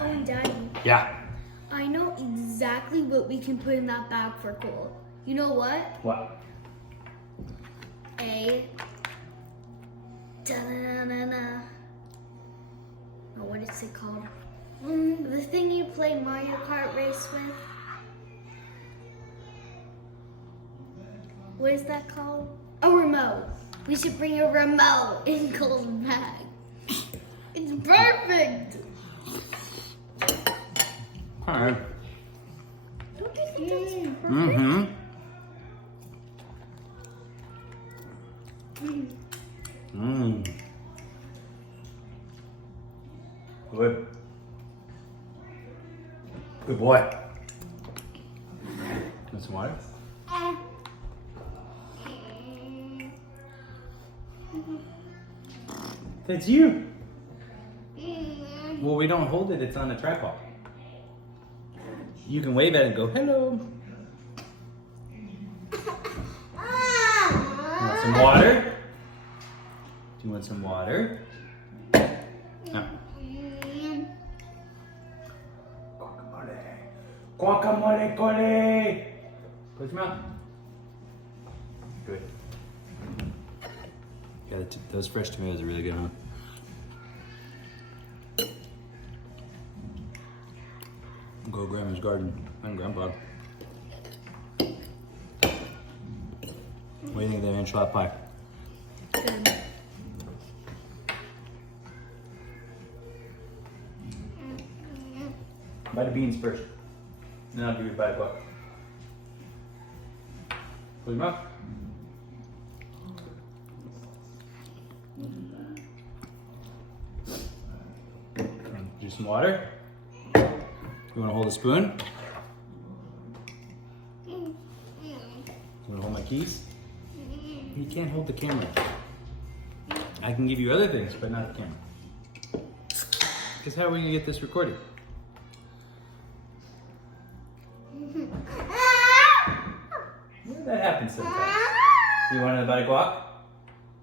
Oh, Daddy. Yeah. I know exactly what we can put in that bag for Cole. You know what? What? A. Da-na-na-na-na. Oh, what is it called? The thing you play Mario Kart race with. What is that called? A remote. We should bring a remote in Cole's bag. It's perfect. All right. Don't you think that's perfect? Mm-hmm. Mmm. Good. Good boy. Want some water? That's you. Well, we don't hold it. It's on a tripod. You can wave at it and go, hello. Want some water? Do you want some water? Guacamole. Guacamole, cole. Close your mouth. Good. Yeah, those fresh tomatoes are really good, huh? Go Grandma's garden and Grandpa. What do you think of that enchilada pie? Good. Buy the beans first. Then I'll give you $5. Close your mouth. Do some water. You want to hold a spoon? You want to hold my keys? You can't hold the camera. I can give you other things, but not the camera. Because how are we going to get this recorded? Yeah, that happens sometimes. You want to buy guac?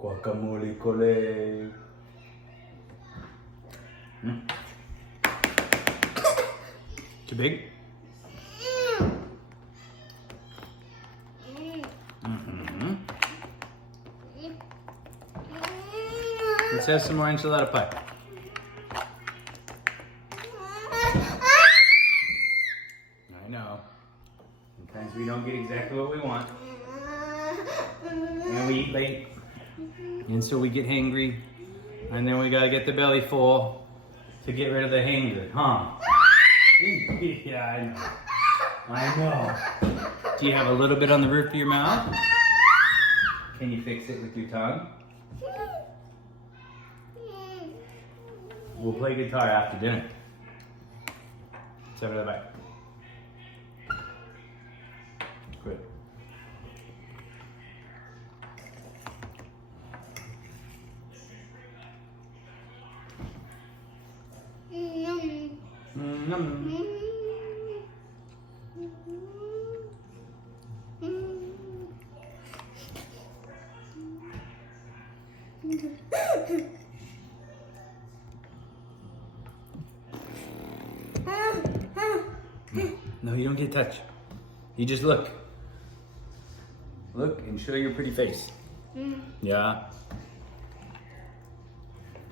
Guacamole, cole. Too big? Mm-hmm. Let's have some more enchilada pie. I know. Sometimes we don't get exactly what we want. And we eat late. And so we get hangry. And then we gotta get the belly full to get rid of the hanger, huh? Yeah, I know. Do you have a little bit on the roof of your mouth? Can you fix it with your tongue? We'll play guitar after dinner. Let's have another bite. Good. No, you don't get touched. You just look. Look and show your pretty face. Yeah.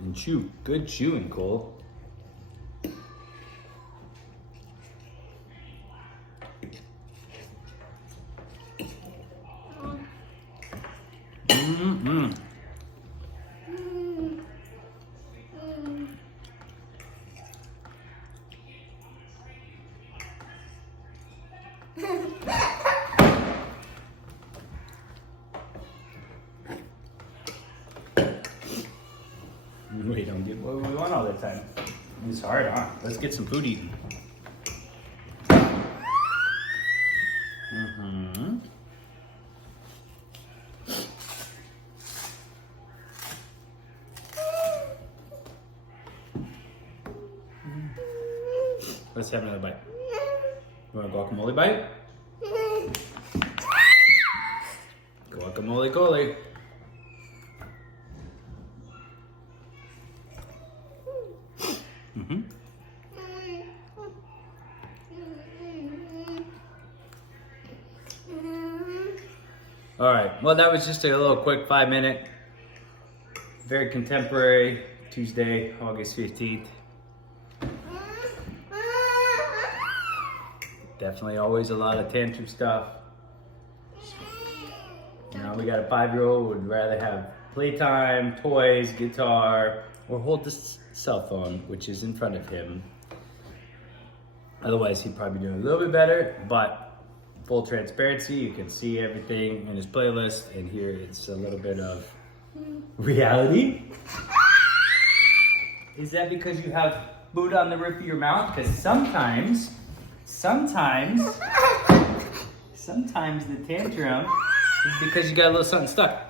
And chew. Good chewing, Cole. Mm-hmm. We don't get what we want all the time. It's hard, huh? Let's get some food eaten. Mm-hmm. Let's have another bite. You want a guacamole bite? Guacamole cole. Mm-hmm. All right, well, that was just a little quick 5-minute, very contemporary Tuesday, August 15th. Definitely always a lot of tantrum stuff. You know, we got a 5-year-old who would rather have playtime, toys, guitar, or hold the cell phone, which is in front of him. Otherwise, he'd probably be doing a little bit better, but full transparency, you can see everything in his playlist, and here it's a little bit of reality. Is that because you have food on the roof of your mouth? Because sometimes the tantrum is because you got a little something stuck.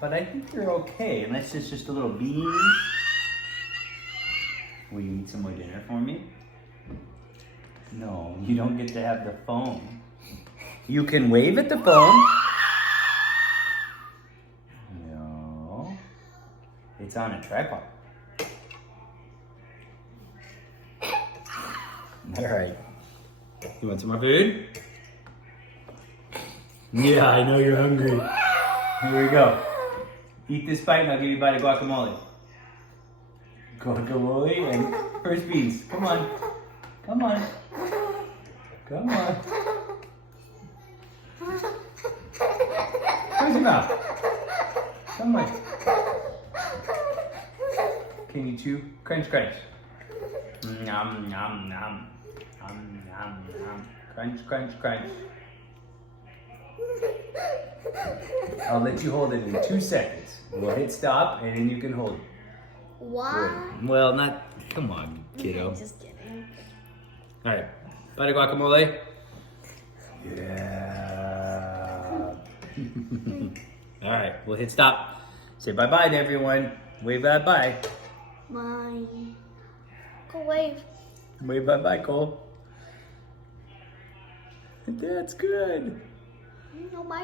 But I think you're okay, unless it's just a little bean. Will you eat some more dinner for me? No, you don't get to have the phone. You can wave at the phone. No, it's on a tripod. All right. You want some more food? Yeah, I know you're hungry. Here we go. Eat this bite and I'll give you a bite of guacamole. Guacamole and first beans. Come on. Come on. Come on. Where's your mouth? Come on. Can you chew? Crunch, crunch. Nom, nom, nom. Nom, nom, nom. Crunch, crunch, crunch. I'll let you hold it in 2 seconds. We'll hit stop and then you can hold it. Why? Well, not. Come on, kiddo. Just kidding. All right. Bite of guacamole. Yeah. All right. We'll hit stop. Say bye-bye to everyone. Wave bye-bye. Bye. Go wave. Wave bye-bye, Cole. That's good. No, bye.